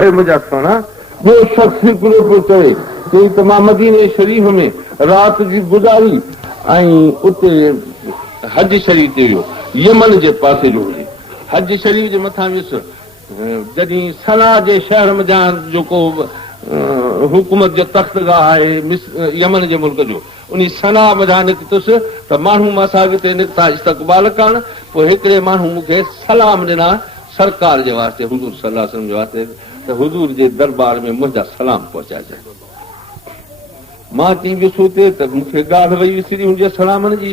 ऐं मुंहिंजा सोना ॿियो शख़्स हिकिड़ो पियो चए चई त मां मदीने शरीफ़ में राति जी गुज़ारी ऐं उते हज शरीफ़ ते वियो यमन जे पासे जो हुजे हज शरीफ़ जे मथां वियुसि जॾहिं सलाह जे शहर में जेको हुकूमत जो तख़्तगाह आहे यमन जे मुल्क जो उन सलाह वञा निकितुसि त माण्हू मसाजिद ते निकिता इस्तक़बाल करणु पोइ हिकिड़े माण्हू मूंखे सलाम ॾिना सरकार जे वास्ते हुज़ूर सल्लल्लाहु अलैहि वसल्लम जे वास्ते त हुज़ूर जे दरबार में मुंहिंजा सलाम पहुचाइजांइ मां चई वियुसि उते त मूंखे ॻाल्हि वई विसरी हुनजे सलामनि जी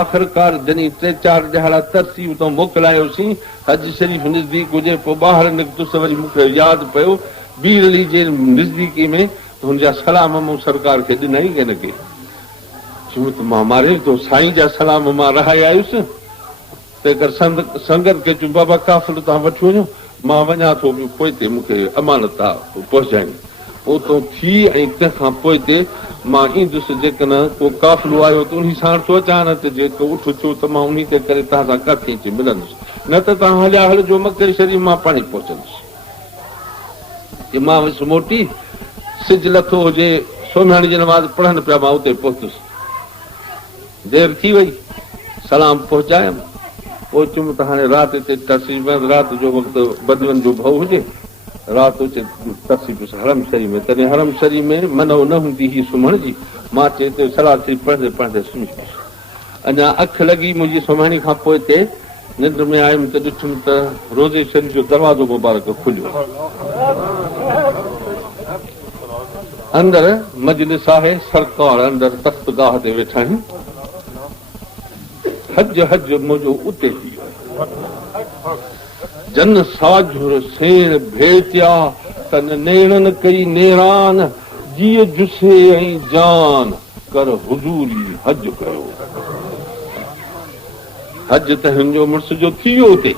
आख़िरकार जॾहिं 3-4 ॾियारा तरसी उतां मोकिलायोसीं हज शरीफ़ नज़दीक हुजे पोइ ॿाहिरि निकितुसि वरी मूंखे यादि पियो बीर अली जे नज़दीकी में हुनजा सलाम मूं सरकार खे ॾिनई की न के चयूं त मां मारे थो साईं जा सलाम मां रहाए आयुसि तंहिं करे संगत खे चयूं बाबा काफ़िल तव्हां वठी वञो मां वञा थो पोइ ते मूंखे अमानत आहे पहुचाई उतां थी ऐं तंहिंखां पोइ ते मां ईंदुसि जेकॾहिं को काफ़िलो आयो त उन सां थो अचां न त जेको उठ थियो त मां उन खे करे तव्हां सां काथे अची मिलंदुसि न त तव्हां हलिया हलिजो मके शरीफ़ मां पाणी पहुचंदुसि मां वियुसि मोटी सिज लथो हुजे सोम्याणी जी नमाज़ पढ़नि पिया मां उते पहुतुसि देरि थी वई सलाम पहुचायमि पोइ चयुमि त हाणे राति हिते तरसी राति जो वक़्तु बदियुनि जो भउ हुजे राति अचे तरसी पियुसि हरम शरीफ़ में तॾहिं हरम शरीफ़ में मनो न हूंदी हुई सुम्हण जी मां चए ते सलाह थी पढ़ंदे पढ़ंदे सुम्ही पियुसि अञा अखि लॻी मुंहिंजी सुम्हणी खां पोइ ते निंड में आयुमि त ॾिठुमि त रोज़े शरीफ़ जो दरवाज़ो मुबारक खुलियो अंदरि मजलिस आहे सरकार अंदरि तख़्तगाह ते वेठा आहिनि हज मुंहिंजो उते थी वियो जन साझुर सेण भेटिया तन नेरन कई नेरान जीअ जुसे ऐं जान कर हुजूरी हज कयो हज त हिनजो मुड़ुस जो थी वियो उते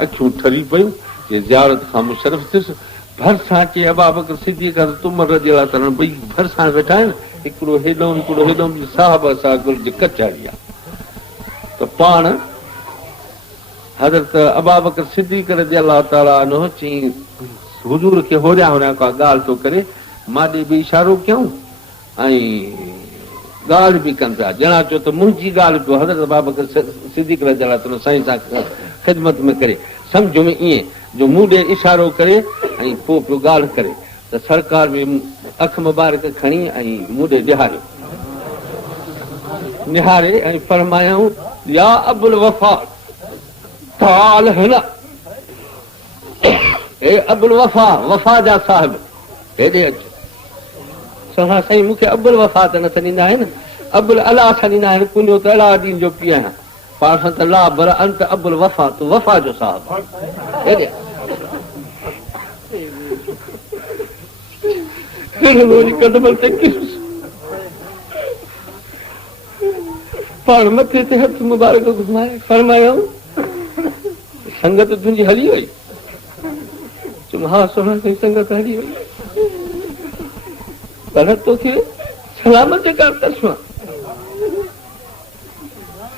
अखियूं ठरी पियूं कि ज़ियारत खां मुशरफ़ थियुसि भरिसां के अबा बकर सिद्दीक़ तुमर रज़ियल्लाहु ताला ॿई भरिसां वेठा आहिनि हिकिड़ो हेॾो साहब सां गुल जी कचाड़ी आहे त पाण हज़रत अबा बकर सिद्दीक़ रज़ियल्लाहु ताला अन्हु चई हुज़ूर खे होरिया का ॻाल्हि थो करे माॾे बि इशारो कयूं ऐं ॻाल्हि बि कनि था ॼणा चओ त मुंहिंजी ॻाल्हि पियो हज़रत अबा बकर सिद्दीक़ रज़ियल्लाहु ताला साईं सां ख़िदमत में करे सम्झ में ईअं जो मूं ॾे इशारो करे ऐं पोइ पियो ॻाल्हि करे त सरकार में अखि मुबारक खणी ऐं मूं ॾे निहारे ऐं फरमायूं या अबुल वफ़ा ताल हिन हे अबुल वफ़ा वफ़ा जा साहिब हेॾे अचु सोहा साईं मूंखे अबुल वफ़ा त नथा ॾींदा आहिनि अबुल अला सां ॾींदा आहिनि कुंजो त अला ॾींहं जो पीउ आहियां पाण सां त ला पर अंत अबुल वफ़ा तूं वफ़ा जो साहिब हेॾे पाण मथे ते हथ मुबारक घुमाए फरमायो संगत तुंहिंजी हली वई चुम हा सोना साईं संगत हली वई पर तोखे सलामत जे कार तरसो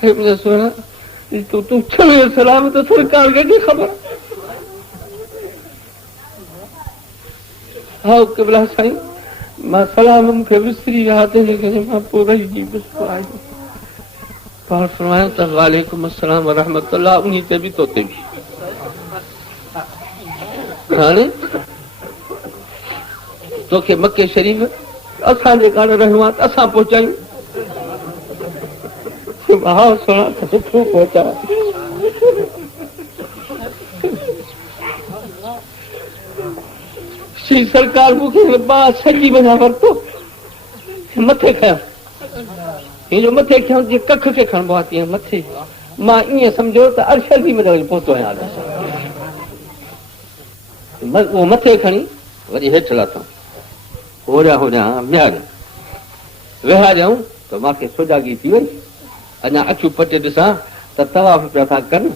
हे मुंहिंजा सोना तूं छह सलाम त सरकार खे ख़बर हा क़िबला साईं मां सलाम मूंखे विसरी विया तंहिंजे करे मां पोइ रहिजी आयो पाण फरमायो त वालेकुम अस्सलाम व रहमतुल्लाह उन्ही ते बि तोते बि हाणे तोखे मके शरीफ़ असांजे कान रहियो आहे त असां पहुचायूं हा सोना त सुठो पहुचा श्री सरकार मूंखे सॼी वञा वरितो मथे खयो हिनजो मथे खयो जीअं कख खे खणबो आहे तीअं मथे मां ईअं सम्झो त अर्शदी में पहुतो आहियां उहो मथे खणी वरी हेठि लाथो होरिया मियार विहारियऊं त मूंखे सुजागी थी वई अञा अखियूं पटे ॾिसां त तवाफ़ पिया था कनि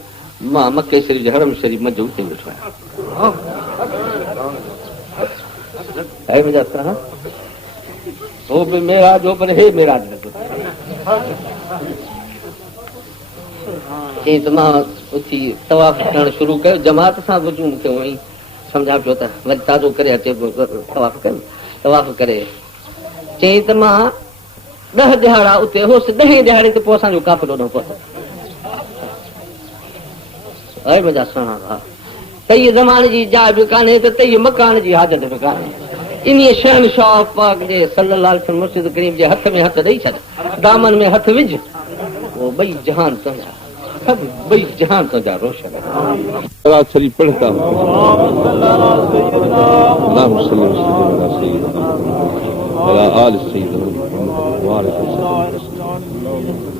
मां मके शरीफ़ जे हरम शरीफ़ मज़ो उते वेठो आहियां हो बि मेराज हो पर हे मेराज चई त मां उथी तवाफ़ करणु शुरू कयो जमात सां बुजूं कयूं सम्झा पियो त वरी ताज़ो करे अचे तवाफ़ करे चई त मां 10 ॾिहाड़ा उते होसि 10 ॾिहाड़े ते पोइ असांजो काफ़िलो न पहुतो अरे मुंहिंजा सुहिणा भाउ तई ज़माने जी जाइ बि कान्हे त तई मकान जी हाजत बि कान्हे इन शहनशाह पाक जे सल्लल्लाहु अलैहि वसल्लम मुर्शिद करीम जे हथ में हथ ॾेई छॾ दामन में हथ विझ वो ॿई जहान तुंहिंजा सभु ॿई जहान तुंहिंजा रोशन सलात शरीफ पढ़ता हूँ नाम सल्लल्लाहु अलैहि वसल्लम